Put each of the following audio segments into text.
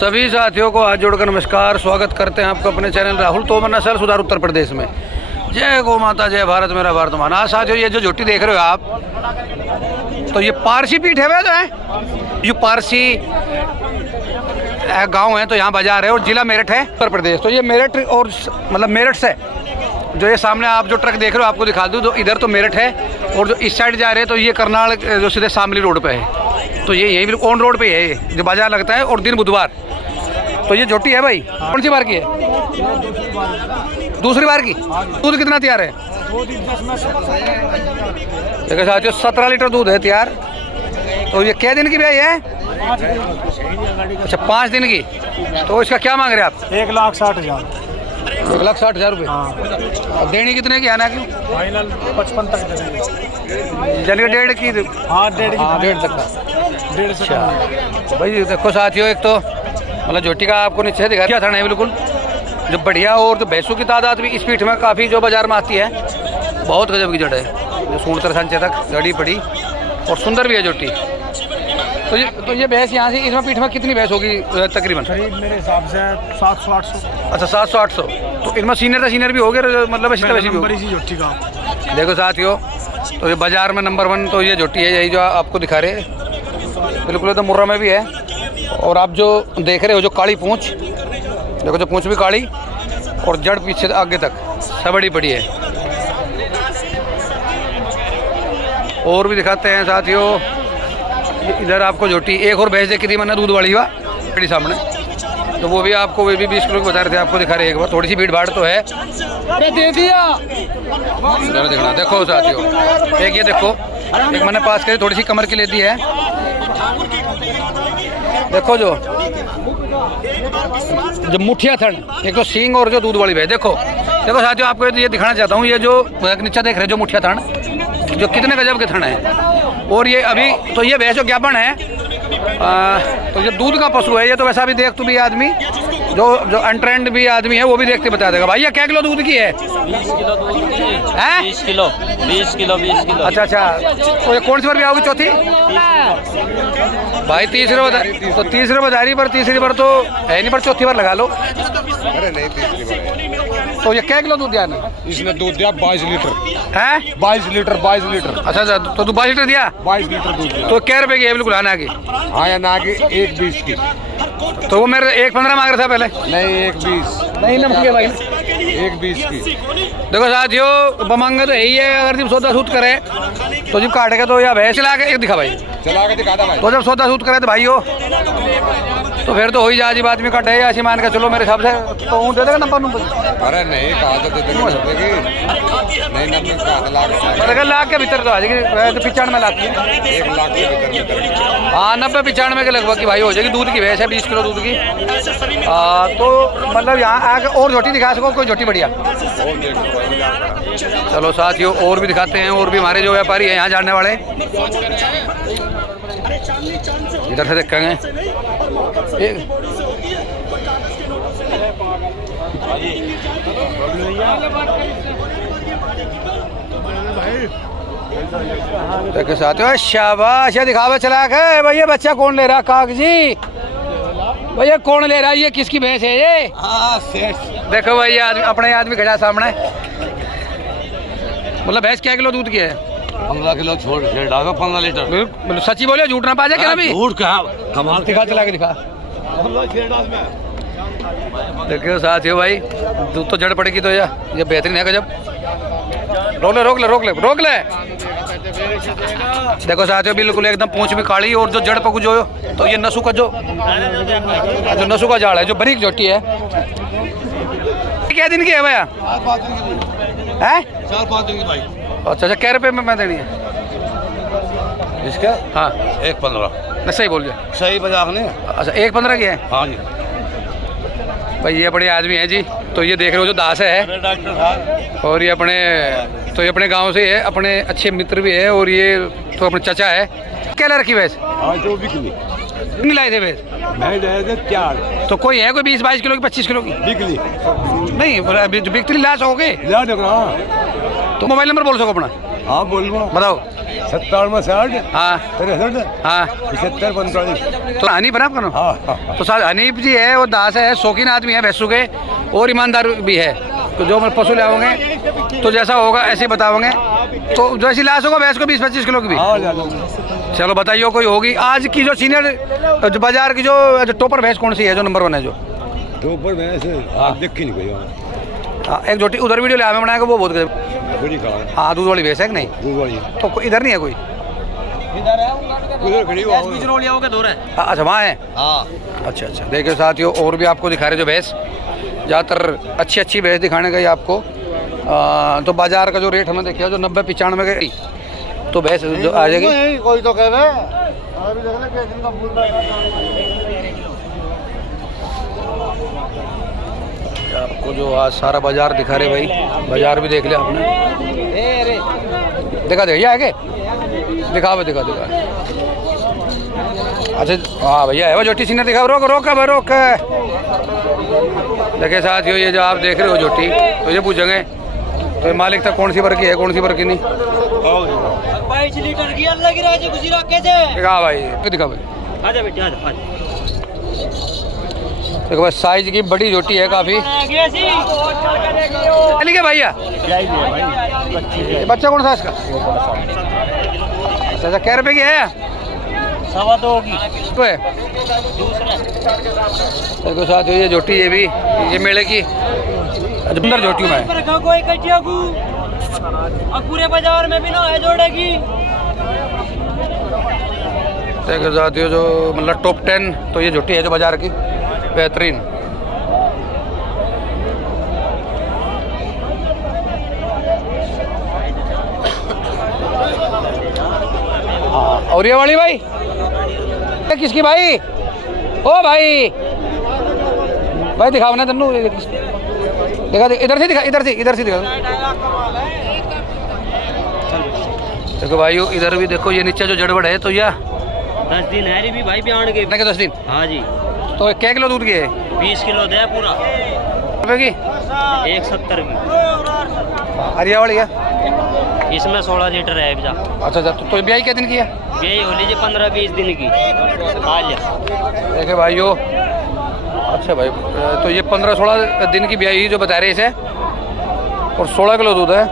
सभी साथियों को हाथ जोड़कर नमस्कार, स्वागत करते हैं आपको अपने चैनल राहुल तोमर नस्ल सुधार उत्तर प्रदेश में। जय गौ माता, जय भारत मेरा भारत महान। आज साथियों ये जो झोटी देख रहे हो आप, तो ये पारसी पीठ है वे तो है, ये पारसी गांव है, तो यहाँ बाजार है और जिला मेरठ है उत्तर प्रदेश। तो ये मेरठ और मतलब मेरठ से जो ये सामने आप जो ट्रक देख रहे हो आपको दिखा दूँ, तो इधर तो मेरठ है और जो इस साइड जा रहे हैं तो ये करनाल जो सीधे शामली रोड पे है। तो ये यही बिल्कुल ऑन रोड पे है जो बाजार लगता है और दिन बुधवार। तो ये झोटी है भाई, कौन सी बार की है? दूसरी बार की। दूध कितना तैयार है? देखो साथियों 17 लीटर दूध है तैयार। तो ये क्या दिन की ब्याई है? अच्छा 5 दिन की। तो इसका क्या मांग रहे हैं आप? 1,60,000। 1,60,000 रुपये। और देनी कितने की आना की? फाइनल 55 तक देंगे। चलिए 1.5 की। हाँ 1.5 तक का। 1.5 से अच्छा भाई देखो साथियों, एक तो मतलब झोटी का आपको नीचे दिखा क्या था नहीं बिल्कुल जो बढ़िया, और जो भैंसों की तादाद भी इस पीठ में काफ़ी जो बाजार में आती है, बहुत गजब की जड़ है। जो सूढ़ तरसांचे तक जड़ी पड़ी और सुंदर भी है झोटी। तो ये भैंस यहाँ से इसमें पीठ में कितनी भैंस होगी तकरीबन? करीब मेरे हिसाब से 700-800। अच्छा 700-800। तो इनमें सीनियर भी हो गए मतलब वैसी भी बड़ी सी झोटी का। देखो साथियों, तो ये बाजार में नंबर 1 तो ये झोटी है, यही जो आपको दिखा रहे हैं बिल्कुल तो मुर्रा में भी है। और आप जो देख रहे हो जो काली पूंछ, देखो जो पूंछ भी काली और जड़ पीछे आगे तक सब बड़ी बड़ी है। और भी दिखाते हैं साथियों, इधर आपको झोटी एक और भैंस देखी थी मैंने दूध वाली हुआ बड़ी सामने, तो वो भी आपको वे भी 20 किलो की बता रहे थे, आपको दिखा रहे एक बार। थोड़ी सी भीड़ भाड़ तो है, दे दिया देखना। देखो साथियों एक ये देखो, एक मैंने पास करी थोड़ी सी कमर की लेती है। देखो जो मुठिया थन, एक तो सींग और जो दूध वाली भैंस। देखो साथियों आपको ये दिखाना चाहता हूँ, ये जो नीचे देख रहे जो मुठिया थन जो कितने गजब के थन है। और ये अभी तो ये भैंस जो ज्ञापन है तो ये दूध का पशु है। ये तो वैसा भी देख तू भी आदमी जो अनट्रेंड भी आदमी है वो भी देखते बता देगा। भाई ये क्या किलो दूध की है? 20 किलो दूध की है। 20 किलो। अच्छा तो ये कौन सी बार भी आओगी? चौथी भाई तीसरी बार, तो तीसरी बार जा रही, पर तीसरी बार तो है नहीं, पर चौथी बार लगा लो। अरे नहीं तीसरी बार। तो ये क्या किलो दूध दिया ना? इसने दूध दिया 22 लीटर है। 22 लीटर। अच्छा तो तू 22 लीटर दिया? 22 लीटर दूध दिया। तो क्या रुपए की है बिल्कुल आना की? हाँ या ना की 1,20 की। तो वो मेरे 1,15 मांग रहा था पहले। नहीं 1,20 नहीं नमक है भाई, 1,20 की। देखो साथियों बमंगे तो यही है, अगर जब सौदा सूद करे तो जब काटेगा तो या भैंस चला के एक दिखा भाई, चला के दिखाता भाई। तो जब सौदा सूद करे तो भाई हो तो फिर तो हो ही जा जी बात में कटे या ऐसी मान के चलो मेरे हिसाब से तो हूँ दे देगा नंबर। अरे नहीं कहा तो दे देंगे नहीं नंबर कहा लाख के भीतर तो आ जाएगी, तो 95 लाख की 1 लाख के भीतर। हाँ 90-95 के लगभग की भाई हो जाएगी। दूध की भैंस है 20 किलो दूध की। तो मतलब यहाँ आके और झोटी दिखा सको कोई झोटी बढ़िया? चलो साथियों और भी दिखाते हैं, और भी हमारे जो व्यापारी हैं यहाँ जानने वाले इधर से देखेंगे। देखो साथियों शाबाश दिखावा चला के भैया। बच्चा कौन ले रहा? कागजी भैया कौन ले रहा है? ये किसकी भैंस है ये? देखो भाई आदमी अपने आदमी खड़ा सामने। मतलब भैंस क्या किलो दूध की है? 15 किलो छोड़ 15 लीटर। सच्ची बोलियो, झूठ ना पा जाए क्या? भी झूठ कहा कमाल। दिखा चला के दिखा। देखो साथियों भाई दूध तो जड़ पड़ेगी तो ये बेहतरीन है गजब। रोक ले। देखो साथियों बिल्कुल एकदम पूंछ भी काली और जो जड़ पकू जो तो ये नसू का जो नसू का जाड़ है, जो बरीक झोटी है। क्या दिन की है भैया? 4-5 दिन की भाई। अच्छा क्या रुपये में मैं देनी है इसका? हाँ 1,15। नहीं सही बोल दिया, सही मजाक नहीं। अच्छा 1,15 की है। हाँ जी भाई ये बड़े आदमी है जी। तो ये देख रहे हो जो दास है, डॉक्टर साहब, और ये अपने गांव से है, अपने अच्छे मित्र भी है, और ये तो अपने चाचा है। क्या ले रखी भैंस? आज तो बिकली नहीं लाए थे भैंस? मैं लाए थे 4। तो कोई है कोई 20-22 किलो की 25 किलो की? बिकली नहीं बिकती लाश हो गए। तो मोबाइल नंबर बोल सको अपना? हाँ बोल बताओ। 57 हाँ 63 हाँ 75 45। तो हनीफ है ना आपका नाम? हाँ तो साहब हनीफ जी है, वो दास है, शौकीन आदमी है भैंसों के और ईमानदार भी है। तो जो मैं पशु ले आओगे तो जैसा होगा ऐसे ही बताओगे। तो जैसी लाश होगा भैंस को 20-25 किलो की भी। हाँ ले लो। चलो बताइए कोई होगी आज की जो सीनियर जो बाजार की जो टॉपर भैंस कौन सी है जो नंबर 1 है जो? तो ऊपर मैं से आप देख ही नहीं कोई। हाँ एक जोटी उधर वीडियो ले आवे बनाएगा वो बहुत बड़ी कहाँ हाँ दूध वाली भैंस है कि नहीं? दूध वाली तो इधर नहीं है कोई? उधर खड़ी हुआ अच्छा वहाँ है। हाँ अच्छा अच्छा देखिए साथियों और भी आपको दिखा रहे जो भैंस ज़्यादातर अच्छी भैंस दिखाने का ही आपको। तो बाजार का जो रेट हमें देखिए जो 90-95 की तो भैंस जो आ जाएगी। कोई तो कह रहे आपको जो आज सारा बाजार दिखा रहे भाई, बाजार भी देख लिया आपने। दिखा ये आगे दिखा। अच्छा हाँ भैया है वो जोटी सीनियर दिखा। रोक देखिए साथियों ये जो आप देख रहे हो जोटी तो ये पूछेंगे तो ये मालिक तक कौन सी वर्ग की है कौन सी वर्ग की नहीं। 22 लीटर की अल्लाह की राजी खुशी रखे थे। दिखा भाई आजा बेटी आजा। देखो भाई साइज की बड़ी जोटी है काफी। ठीक है भैया बच्चा कौन सा इसका? अच्छा क्या रुपए की है? 2.25 की। देखो साथियों ये जोटी ये भी ये मेले की अंदर जोटी में है। कोई कटिया को अब पूरे बाजार में भी ना है जोड़ेगी। देखो साथियों जो मतलब टॉप 10 तो ये जोटी है जो बाजार की बेहतरीन। हाँ और ये वाली भाई किसकी भाई? ओ भाई दिखाओ ना तन्नू दिखा इधर से दिखा। देखो भाइयों इधर भी देखो ये नीचे जो जड़बड़ है तो यह 10 दिन है भी भाई बयान के 10 दिन। हाँ जी तो क्या किलो दूध की है? 20 किलो दे पूरा रुपए की 170 की। हरिया वाली है इसमें 16 लीटर है जा। अच्छा तो ब्याई क्या दिन की है? यही हो लीजिए 15-20 दिन की। देखे भाइयों अच्छा भाई तो ये 15-16 दिन की ब्याई जो बता रहे इसे और 16 किलो दूध है।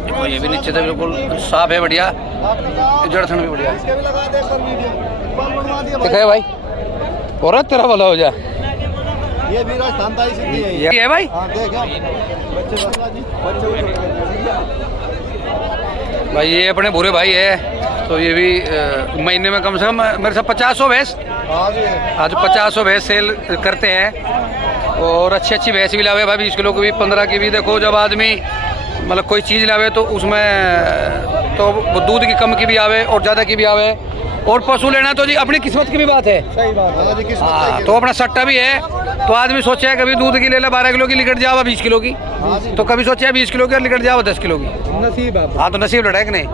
देखो ये भी नीचे से बिल्कुल साफ है बढ़िया जड़थन भी बढ़िया है। देखा भाई और तेरा भला हो जा। ये भी राजस्थान ताई सिद्धि है ये है भाई। हाँ देख भाई ये अपने बुरे भाई है तो ये भी महीने में कम से कम मेरे साथ 50-100 भैंस आज 50-100 भैंस सेल करते हैं और अच्छी भैंस भी लावे भाई 20 किलो की भी 15 की भी। देखो जब आदमी मतलब कोई चीज़ लावे तो उसमें तो दूध की कम की भी आवे और ज़्यादा की भी आवे और पशु लेना तो जी अपनी किस्मत की भी बात है। सही बात है। हाँ तो अपना सट्टा भी है तो आदमी सोचे है कभी दूध की ले ला 12 किलो की निकट जावा 20 किलो की तो कभी सोचे 20 किलो की निकट जावा 10 किलो की। नसीब है। हाँ तो नसीब लड़ा है कि नहीं।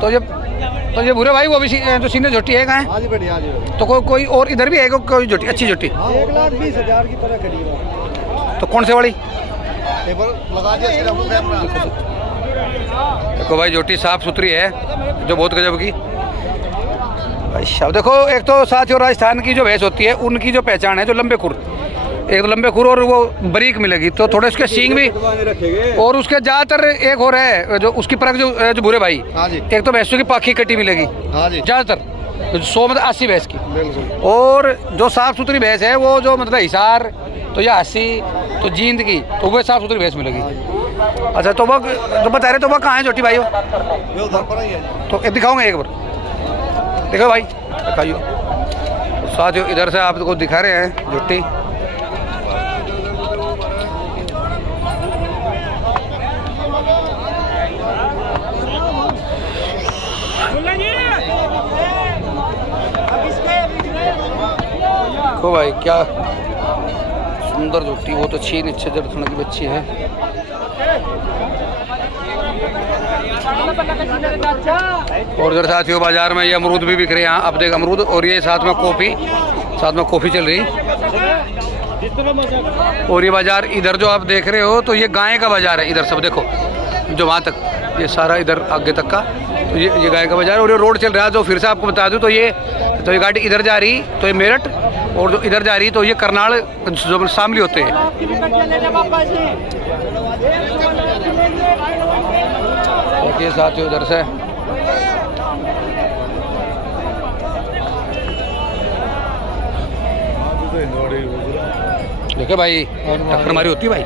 तो ये बुरे भाई वो भी जो सीनियर जोटी है कहाँ है? तो कोई और इधर भी है कोई जोटी अच्छी जोटी? 1,20,000 की तरह करीब। तो कौन से वाली? लगा दिया देखो भाई जोटी साफ सुथरी है जो बहुत गजब की भाई साहब। देखो एक तो साथियों राजस्थान की जो भैंस होती है उनकी जो पहचान है जो लंबे खुर एक तो लंबे खुर और वो बरीक मिलेगी तो थोड़े उसके सींग भी और उसके ज़्यादातर एक और है जो उसकी परख जो बुरे भाई एक तो भैंसों की पाखी कटी मिलेगी ज़्यादातर 100 मतलब 80 भैंस की और जो साफ़ सुथरी भैंस है वो जो मतलब हिसार तो या 80 तो जींद की तो वो साफ़ सुथरी भैंस मिलेगी। अच्छा तो वो जो बता रहे तो वो कहाँ है छोटी भाई? तो दिखाऊंगा एक बार देखो भाई दिखाइयो साथियों इधर से आपको दिखा रहे हैं जुट्टी। देखो भाई क्या सुंदर जुट्टी वो तो अच्छी नीचे जड़थन की बच्ची है। और इधर साथियों बाजार में ये अमरूद भी बिक रहे हैं। अब देख अमरूद और ये साथ में कॉफ़ी चल रही। और ये बाजार इधर जो आप देख रहे हो तो ये गाय का बाजार है। इधर सब देखो जो वहाँ तक, ये सारा इधर आगे तक का, तो ये गाय का बाजार। और ये रोड चल रहा है, तो फिर से आपको बता दूं, तो ये गाड़ी इधर जा रही तो ये मेरठ, और जो इधर जा रही तो ये करनाल, जो शामली होते हैं। देखिए साथियों इधर से देखिए भाई, टक्कर मारी होती है भाई,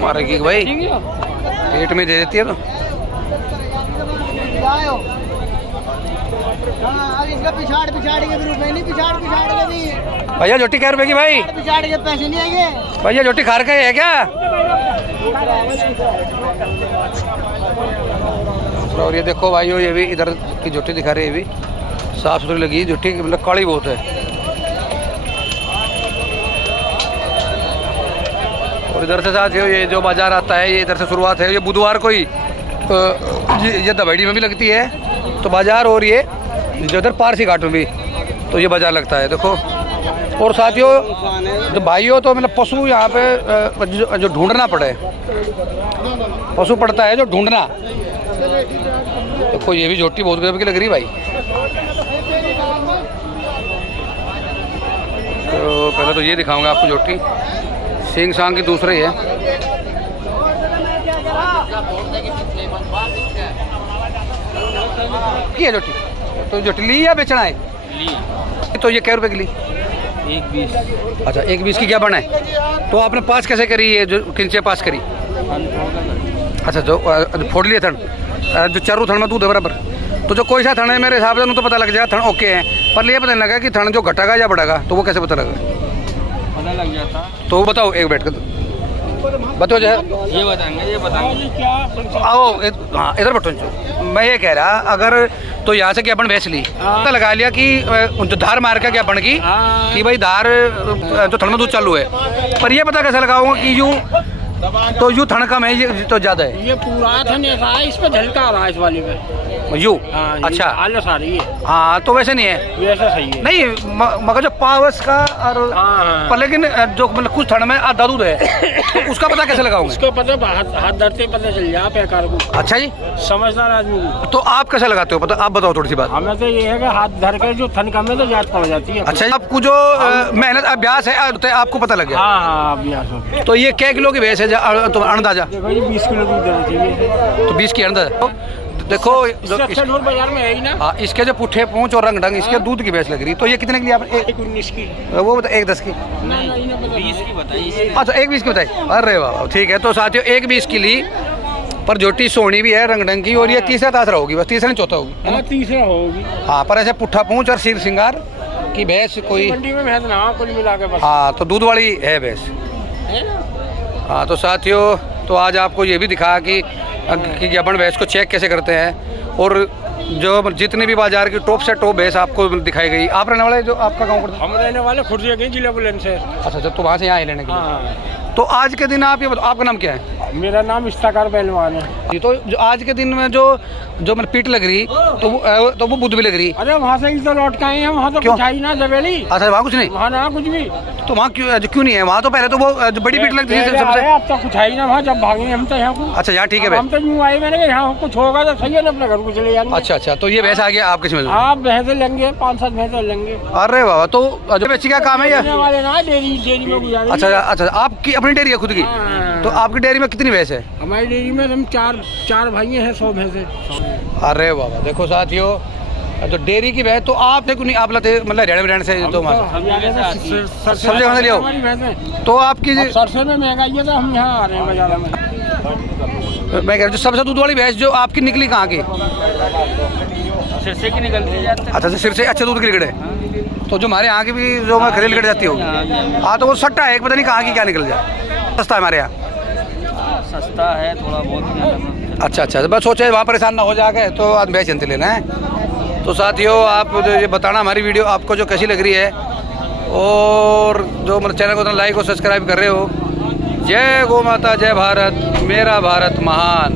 मारेगी भाई, पेट में दे देती है तो। इसका पिछाड़ के रुपए नहीं, पिछाड़ के भी भैया जोटी क्या रुपए की भाई? पिछाड़ के पैसे नहीं आएंगे भैया जोटी खार का ही है क्या? और ये देखो भाइयों, ये भी इधर की जोटी दिखा रहे हैं, ये भी साफ सुथरी लगी जोटी, मतलब काली बहुत है। और इधर से साथियों ये जो बाजार आता है, ये इधर से शुरुआत है, ये बुधवार को ही ये दबेड़ी में भी लगती है तो बाजार, और ये जो इधर पारसी घाट में भी तो ये बाजार लगता है। देखो और साथियों जो भाइयों, तो मतलब पशु यहाँ पे जो ढूंढना पड़े, पशु पड़ता है जो ढूंढना। देखो ये भी जोटी बहुत गजब की लग रही भाई। तो पहले तो ये दिखाऊंगा आपको जोटी, सींग सांग की दूसरी है। ये जोटी तो जोटी ली या बेचना है? ली। तो ये क्या रुपए की ली? 1.20। अच्छा 1.20 की क्या बना है? तो आपने पास कैसे करी है, जो किनसे पास करी? अच्छा जो फोड़ लिए थन, जो चारों थन में दूध है बराबर, तो जो कोई सा थन है मेरे हिसाब से तो पता लग जाएगा थन ओके है, पर ये पता नहीं लगा कि थन जो घटेगा या बढ़ेगा, तो वो कैसे पता लगा? पता लग जाता। तो बताओ एक बैठ कर बताओ जो ये बताएंगे आओ हाँ इधर बैठो। मैं ये कह रहा अगर तो यहाँ से क्या अपन बेच ली, पता लगा लिया कि जो धार मार का क्या बन की कि भाई धार जो थन में दूध चालू है, पर ये पता कैसे लगाऊंगा कि यूँ तो यूँ थन कम है ये तो ज़्यादा है? ये पूरा थन ऐसा है, इस पे ढलका आ रहा है इस वाले पे यूँ। हाँ, अच्छा आलस आ रही है। हाँ तो वैसे नहीं है, वैसा सही है नहीं मगर जो पावस का और हाँ। पर लेकिन जो मतलब कुछ थन में आधा दूध है तो उसका पता कैसे लगाऊंगा? उसको पता हाथ धरते पता चल जाए पैकार को। अच्छा जी, समझदार आदमी को। तो आप कैसे लगाते हो पता, आप बताओ थोड़ी सी बात। हमें तो ये है कि हाथ धर के जो थन कम है तो जात पड़ जाती है। अच्छा आपको जो मेहनत अभ्यास है आपको पता लग गया? हाँ अभ्यास। तो ये क्या किलो की भैंस है तो अंदाजा? देखो ये 20 किलो दूध देना चाहिए। तो 20 की अंदाजा देखो बाजार में है ही ना। हाँ इसके जो पुट्ठे पूंछ और रंग ढंग इसके दूध की भैंस लग रही, तो ये कितने के लिए आपने? 19 की। वो बता 1.10 की। 20 की बताइए। अच्छा 1.20 की बताई, अरे वाह ठीक है। तो साथियों 1.20 की ली, पर जोटी सोनी भी है रंग ढंग की, और ये तीसरा तासरा होगी, बस तीसरा नहीं चौथा होगी। हाँ तीसरा होगी। हाँ पर ऐसे पुट्ठा पूंछ और सिर श्रृंगार की भैंस कोई मंडी में भैंस ना कुल मिला के बस। हाँ तो दूध वाली है भैंस। हाँ तो साथियों तो आज आपको ये भी दिखा कि अपन भैंस को चेक कैसे करते हैं, और जो जितने भी बाजार की टॉप से टॉप भैंस आपको दिखाई गई। आप रहने वाले जो आपका गाँव पड़ता? हम रहने वाले खुर्जिया गए जिला बुलंद से। अच्छा तो वहाँ से यहाँ लेने के लिए। हाँ। तो आज के दिन आप ये बताओ आपका नाम क्या है? मेरा नाम इस्ताकार पहलवान है। तो जो आज के दिन में जो मतलब पीठ लग रही तो वो बुद्ध भी लग रही। अरे वहाँ से ही तो लौट के आए हैं, वहाँ तो क्यों? कुछ आई ना जवेली। अच्छा वहाँ कुछ नहीं, वहाँ ना कुछ भी। तो वहाँ क्यों नहीं है? वहाँ तो पहले तो वो जो बड़ी पीठ लगती थी सबसे। अब तो कुछ आई ना वहाँ, जब भागे हम तो यहाँ को। अच्छा यहाँ ठीक है। हम तो यूँ आए, मैंने यहाँ कुछ होगा तो सही है ना, अपने घर को चले जाएंगे। अच्छा तो ये भैंस आ गया आपके समझ में? आप भैंसे लेंगे 5-7 भैंसे लेंगे। अरे बाबा, तो जो बच्ची का काम है या? वाले ना डेयरी में गुजारे। अच्छा आपकी अपनी डेयरी है खुद की? तो आपकी डेयरी में कितनी भैंस है? हमारी डेयरी में हम चार भाई हैं, 100 भैंसे। अरे बाबा देखो साथियों, तो डेयरी की भैंस तो आप नहीं आप लाते मतलब रेड से तो सब जगह से ले आओ। तो आपकी सरसों में महंगाई है तो हम यहाँ आ रहे हैं बाजार में। मैं कह रहा हूँ सबसे दूध वाली भैंस जो आपकी निकली कहाँ की? सिरसे की निकलती है। अच्छा सिर से अच्छे दूध की निकले, तो जो हमारे यहाँ की भी जो मैं खरीद निकल जाती होगी। हाँ तो वो सट्टा है, पता नहीं कहाँ की क्या निकल जाए। सस्ता है हमारे यहाँ, सस्ता है थोड़ा बहुत। अच्छा बस सोचे वहाँ परेशान ना हो जाएगा तो आज भैंस जनते लेना है। तो साथियों आप जो ये बताना हमारी वीडियो आपको जो कैसी लग रही है, और जो मेरे चैनल को लाइक और सब्सक्राइब कर रहे हो। जय गौ माता, जय भारत, मेरा भारत महान।